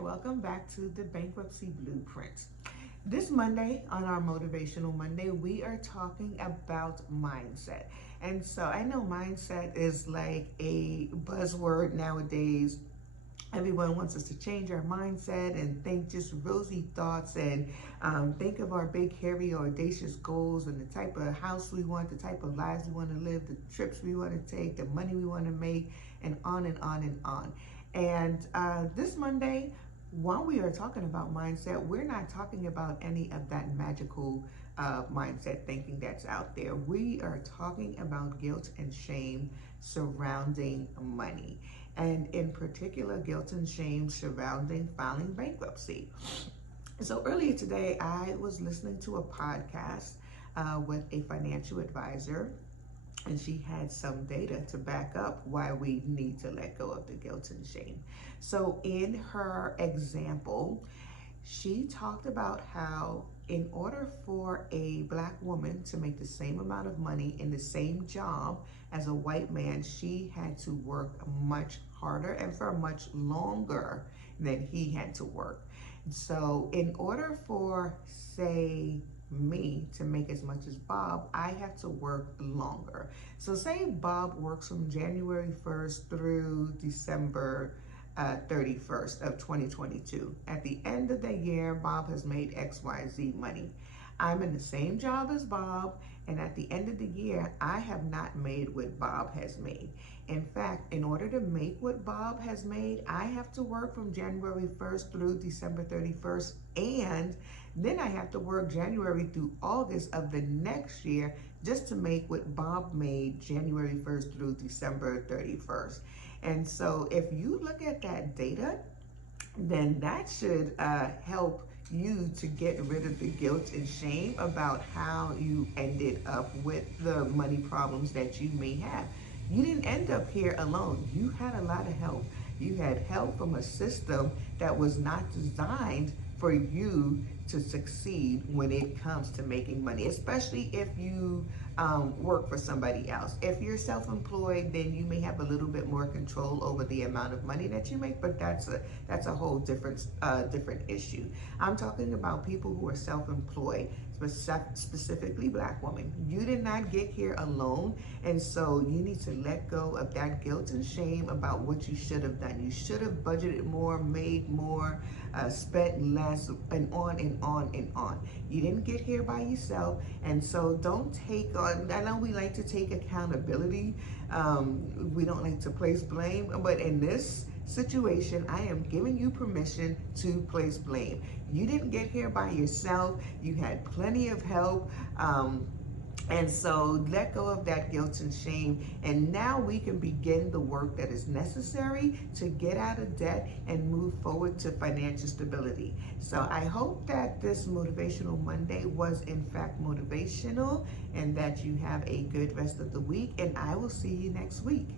welcome back to the Bankruptcy Blueprint. This Monday, on our Motivational Monday, we are talking about mindset. And so I know mindset is like a buzzword nowadays. Everyone wants us to change our mindset and think just rosy thoughts and think of our big, hairy, audacious goals and the type of house we want, the type of lives we want to live, the trips we want to take, the money we want to make, and on and on and on. And this Monday, while we are talking about mindset, we're not talking about any of that magical mindset thinking that's out there. We are talking about guilt and shame surrounding money, and in particular, guilt and shame surrounding filing bankruptcy. So earlier today, I was listening to a podcast with a financial advisor, and she had some data to back up why we need to let go of the guilt and shame. So in her example, she talked about how in order for a black woman to make the same amount of money in the same job as a white man, she had to work much harder and for much longer than he had to work. So in order for, say, me to make as much as Bob, I have to work longer. So say Bob works from January 1st through December 31st of 2022. At the end of the year, Bob has made XYZ money. I'm in the same job as Bob, and at the end of the year, I have not made what Bob has made. In fact, in order to make what Bob has made, I have to work from January 1st through December 31st, and then I have to work January through August of the next year just to make what Bob made January 1st through December 31st. And so if you look at that data, then that should help you to get rid of the guilt and shame about how you ended up with the money problems that you may have. You didn't end up here alone. You had a lot of help. You had help from a system that was not designed for you to succeed when it comes to making money, especially if you work for somebody else. If you're self-employed, then you may have a little bit more control over the amount of money that you make, but that's a whole different issue. I'm talking about people who are self-employed, specifically black women. You did not get here alone, and so you need to let go of that guilt and shame about what you should have done. You should have budgeted more, made more, spent less, and on and on and on. You didn't get here by yourself, and so don't take on, I know we like to take accountability, we don't like to place blame, but in this situation, I am giving you permission to place blame. You didn't get here by yourself. You had plenty of help. And so let go of that guilt and shame. And now we can begin the work that is necessary to get out of debt and move forward to financial stability. So I hope that this Motivational Monday was in fact motivational and that you have a good rest of the week. And I will see you next week.